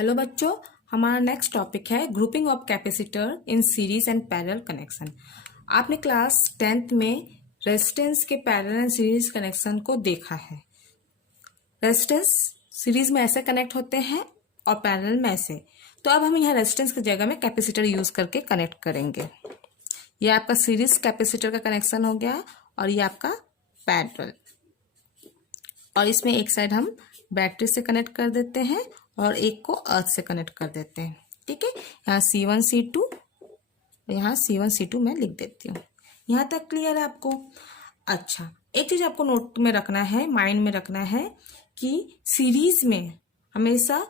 Hello बच्चों, हमारा next topic है grouping of capacitor in series and parallel connection. आपने क्लास 10th में रेजिस्टेंस के पैरेलल एंड सीरीज कनेक्शन को देखा है। रेजिस्टेंस सीरीज में ऐसे कनेक्ट होते हैं और पैरेलल में ऐसे। तो अब हम यहाँ रेजिस्टेंस की जगह में कैपेसिटर यूज करके कनेक्ट करेंगे। ये आपका सीरीज कैपेसिटर का कनेक्शन हो गया और ये आपका पैरेलल। और इसमें एक साइड हम बैटरी से कनेक्ट कर देते हैं और एक को अर्थ से कनेक्ट कर देते हैं। ठीक है, यहाँ C1 C2, यहाँ C1 C2 मैं लिख देती हूँ। यहाँ तक क्लियर है आपको? अच्छा, एक चीज आपको नोट में रखना है, माइंड में रखना है कि सीरीज में हमेशा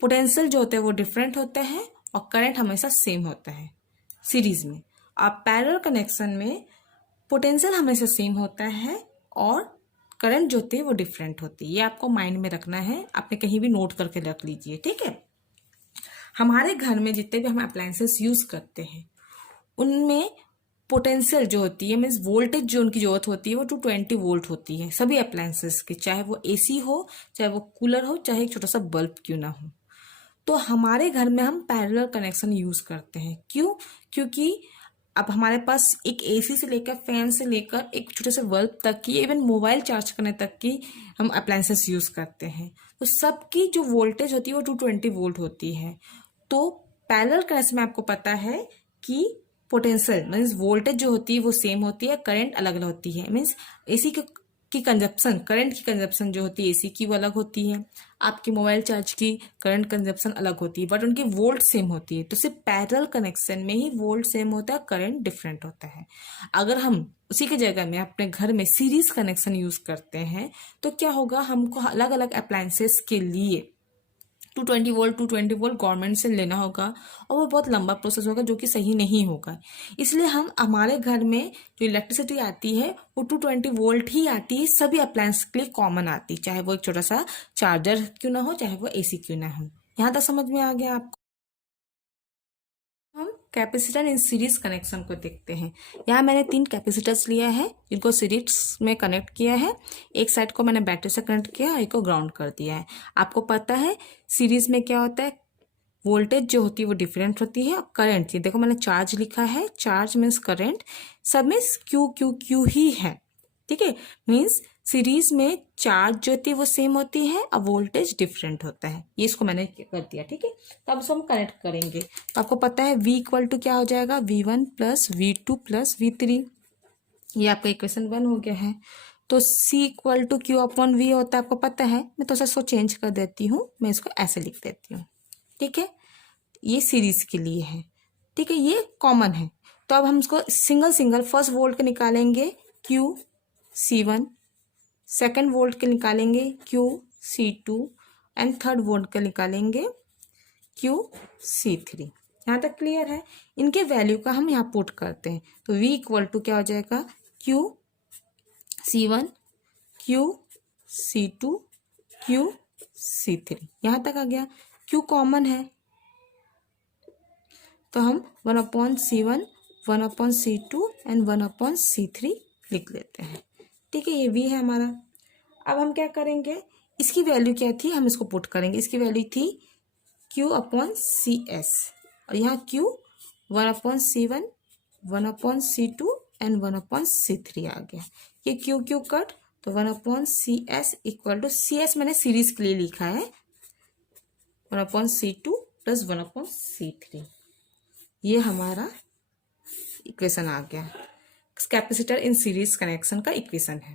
पोटेंशियल जो होते हैं वो डिफरेंट होते हैं और करंट हमेशा सेम होता है सीरीज में। आप पैरेलल कनेक्शन में पोटेंशियल हमेशा सेम होता है और करंट जो होती है वो डिफरेंट होती है। ये आपको माइंड में रखना है, आपने कहीं भी नोट करके रख लीजिए। ठीक है, हमारे घर में जितने भी हम अप्लायंसेस यूज करते हैं उनमें पोटेंशियल जो होती है, मीन्स वोल्टेज जो उनकी जरूरत होती है वो 220 वोल्ट होती है सभी अप्लायंसेस की, चाहे वो एसी हो, चाहे वो कूलर हो, चाहे एक छोटा सा बल्ब क्यों ना हो। तो हमारे घर में हम पैरेलल कनेक्शन यूज करते हैं। क्यों? क्योंकि अब हमारे पास एक एसी से लेकर फैन से लेकर एक छोटे से बल्ब तक की, इवन मोबाइल चार्ज करने तक की हम अप्लायंसेस यूज करते हैं। तो सबकी जो वोल्टेज होती है वो 220 वोल्ट होती है। तो पैरेलल कनेक्शन में आपको पता है कि पोटेंशियल मीन्स वोल्टेज जो होती है वो सेम होती है, करंट अलग अलग होती है। मीन्स एसी की कंजप्शन, करंट की कंजप्शन जो होती है एसी की वो अलग होती है, आपकी मोबाइल चार्ज की करंट कंजप्शन अलग होती है, बट उनकी वोल्ट सेम होती है। तो सिर्फ पैरेलल कनेक्शन में ही वोल्ट सेम होता है, करंट डिफरेंट होता है। अगर हम उसी की जगह में अपने घर में सीरीज कनेक्शन यूज करते हैं तो क्या होगा, हमको अलग अलग अप्लायंसेस के लिए 220 वोल्ट 220 वोल्ट गवर्नमेंट से लेना होगा और वो बहुत लंबा प्रोसेस होगा जो कि सही नहीं होगा। इसलिए हम हमारे घर में जो इलेक्ट्रिसिटी आती है वो 220 वोल्ट ही आती है, सभी अप्लायंस के लिए कॉमन आती है, चाहे वो एक छोटा सा चार्जर क्यों ना हो, चाहे वो एसी क्यों ना हो। यहाँ तक समझ में आ गया आपको? हम कैपेसिटर इन सीरीज कनेक्शन को देखते हैं। यहाँ मैंने 3 कैपेसिटर्स लिया है जिनको सीरीज में कनेक्ट किया है। एक साइड को मैंने बैटरी से कनेक्ट किया और एक को ग्राउंड कर दिया है। आपको पता है सीरीज में क्या होता है, वोल्टेज जो होती है वो डिफरेंट होती है और करंट, ये देखो मैंने चार्ज लिखा है, चार्ज मीन्स करंट, सब में क्यू क्यू क्यू ही है। ठीक है, मीन्स सीरीज में चार्ज जो होती है वो सेम होती है और वोल्टेज डिफरेंट होता है। ये इसको मैंने कर दिया। ठीक है, तो अब इसको हम कनेक्ट करेंगे। तो आपको पता है V इक्वल टू क्या हो जाएगा, V1 plus V2 plus V3। ये आपका इक्वेशन 1 हो गया है। तो C equal to Q upon V होता है, आपको पता है। मैं तो इसको चेंज कर देती हूँ, मैं इसको ऐसे लिख देती हूँ। ठीक है, ये सीरीज के लिए है। ठीक है, ये कॉमन है। तो अब हम इसको सिंगल सिंगल फर्स्ट वोल्ट के निकालेंगे Q C1, सेकेंड वोल्ट के निकालेंगे Q C2 and third volt के निकालेंगे Q C3। यहाँ तक क्लियर है? इनके वैल्यू का हम यहाँ पुट करते हैं। तो V इक्वल टू क्या हो जाएगा, Q C1 Q C2 Q C3। यहाँ तक आ गया। Q कॉमन है तो हम 1/C1 1/C2 एंड 1/C3 लिख लेते हैं। ठीक है, ये V है हमारा। अब हम क्या करेंगे, इसकी वैल्यू क्या थी, हम इसको पुट करेंगे। इसकी वैल्यू थी Q/CS और यहाँ Q 1/C1 1/C2 and 1/C3 आ गया। ये Q कट, तो 1/CS इक्वल टू, CS मैंने सीरीज के लिए लिखा है, 1/C2 प्लस 1/C3। ये हमारा इक्वेशन आ गया, कैपेसिटर इन सीरीज कनेक्शन का इक्वेशन है।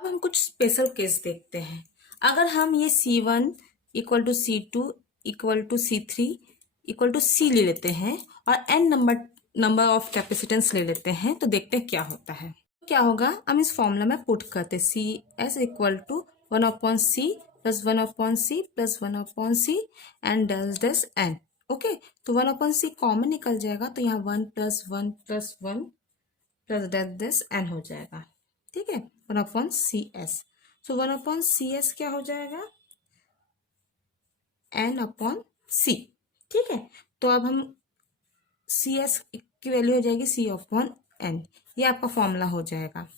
अब हम कुछ स्पेशल केस देखते हैं। अगर हम ये C1 equal to C2 equal to C3 equal to C ले लेते हैं और n नंबर ऑफ कैपेसिटेंस ले लेते हैं तो देखते हैं क्या होता है। क्या होगा, हम इस फॉर्मूला में पुट करते हैं CS equal to 1/C plus 1/C plus 1/C and dash dash n। Okay, तो 1/C कॉमन निकल जाएगा, तो यहाँ 1 plus 1 plus 1 plus dash dash n हो जाएगा। ठीक है, 1/CS। सो 1/CS क्या हो जाएगा, n/C। ठीक है, तो अब हम CS की वैल्यू हो जाएगी C/n। ये आपका फॉर्मूला हो जाएगा।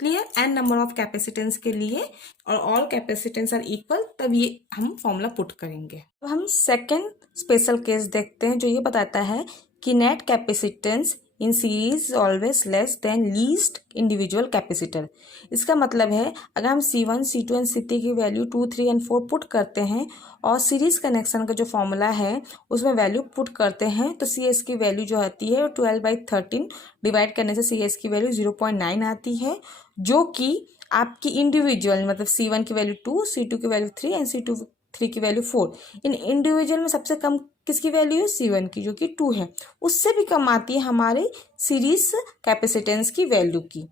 Clear? n number of capacitance के लिए और ऑल कैपेसिटेंस आर इक्वल तब ये हम फॉर्मूला पुट करेंगे। अब हम सेकेंड स्पेशल केस देखते हैं जो ये बताता है कि net capacitance in series always less than least individual capacitor. इसका मतलब है अगर हम C1, C2 एंड C3 की वैल्यू 2, 3 एंड 4 पुट करते हैं और सीरीज कनेक्शन का जो फॉर्मूला है उसमें वैल्यू पुट करते हैं तो CS की वैल्यू जो आती है 12/13 डिवाइड करने से CS की वैल्यू 0.9 आती है, जो कि आपकी इंडिविजुअल मतलब C1 की वैल्यू 2, C2 की वैल्यू 3 एंड C3 की वैल्यू 4। इन इंडिविजुअल में सबसे कम किसकी वैल्यू है? C1 की, जो कि 2 है। उससे भी कम आती है हमारे सीरीज कैपेसिटेंस की वैल्यू की।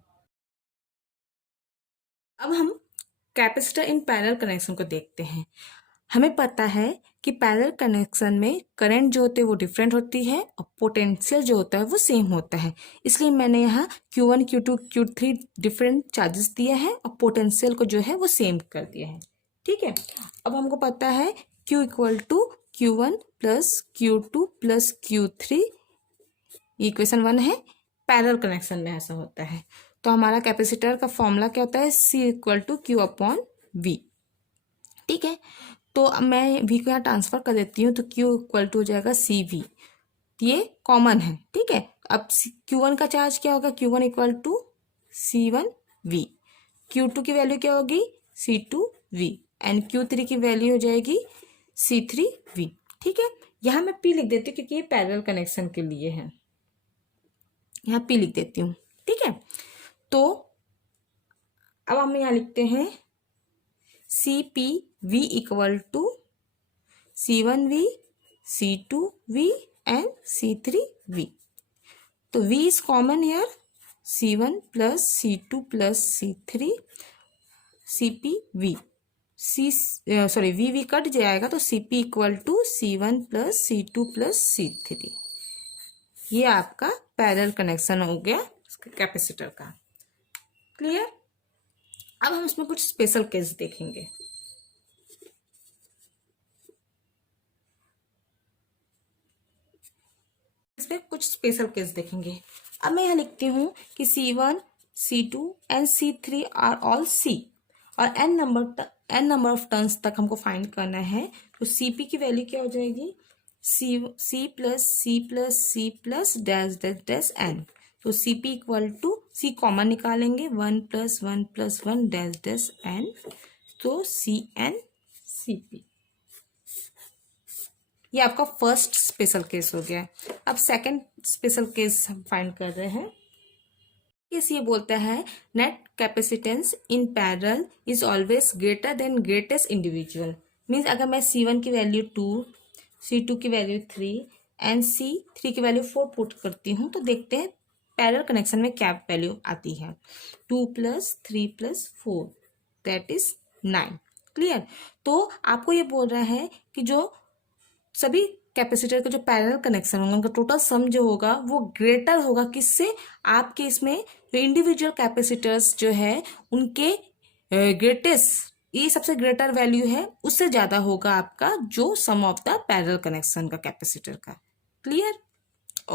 अब हम कैपेसिटर इन पैरेलल कनेक्शन को देखते हैं। हमें पता है कि पैरेलल कनेक्शन में करंट जो होते हैं वो डिफरेंट होती है और पोटेंशियल जो होता है वो सेम होता है, इसलिए मैंने यहाँ Q1, Q2, Q3 different charges दिए हैं और पोटेंशियल को जो है वो सेम कर दिया है। ठीक है, अब हमको पता है Q equal to Q1 plus Q2 plus Q3, equation 1 है। पैरेलल कनेक्शन में ऐसा होता है तो हमारा कैपेसिटर का फॉर्मूला क्या होता है? C equal to Q upon V। ठीक है, तो अब मैं V को यहाँ ट्रांसफर कर देती हूँ तो Q इक्वल टू हो जाएगा CV, ये कॉमन है। ठीक है, अब Q1 का चार्ज क्या होगा? Q1 equal to C1V, Q2 की वैल्यू क्या होगी? C2V एंड Q3 की वैल्यू हो जाएगी C3V। ठीक है, यहाँ मैं P लिख देती हूँ क्योंकि ये पैरेलल कनेक्शन के लिए है, यहाँ P लिख देती हूँ। ठीक है, तो अब हम यहाँ लिखते हैं CPV equal to C1V, C2V and C3V। तो V is common here, C1 plus C2 plus C3 CPV, V cut जाएगा तो CP equal to C1 plus C2 plus C3। ये आपका पैरेलल कनेक्शन हो गया कैपेसिटर का। क्लियर? अब हम इसमें कुछ स्पेशल केस देखेंगे। इसमें कुछ स्पेशल केस देखेंगे। अब मैं यहाँ लिखती हूँ कि C1, C2 and C3 are all C और n नंबर ऑफ टर्न्स तक हमको फाइंड करना है। तो CP की वैल्यू क्या हो जाएगी? C plus C plus C plus dash dash dash n। तो CP equal to C common निकालेंगे 1 plus 1 plus 1 dash dash n, तो CN CP। ये आपका फर्स्ट स्पेशल केस हो गया। अब सेकंड स्पेशल केस हम फाइंड कर रहे हैं। ये बोलता है net capacitance in parallel is always greater than greatest individual. Means अगर मैं C1 की वैल्यू 2, C2 की वैल्यू 3 एंड C3 की वैल्यू 4 पुट करती हूँ तो देखते हैं पैरेलल कनेक्शन में क्या वैल्यू आती है। 2 plus 3 plus 4 that is 9। Clear? तो आपको ये बोल रहा है कि जो सभी कैपेसिटर का जो पैरेलल कनेक्शन होगा उनका टोटल सम जो होगा वो ग्रेटर होगा किससे? आपके इसमें जो इंडिविजुअल कैपेसिटर्स जो है उनके ग्रेटेस्ट, ये सबसे ग्रेटर वैल्यू है, उससे ज्यादा होगा आपका जो सम ऑफ द पैरेलल कनेक्शन का कैपेसिटर का। क्लियर?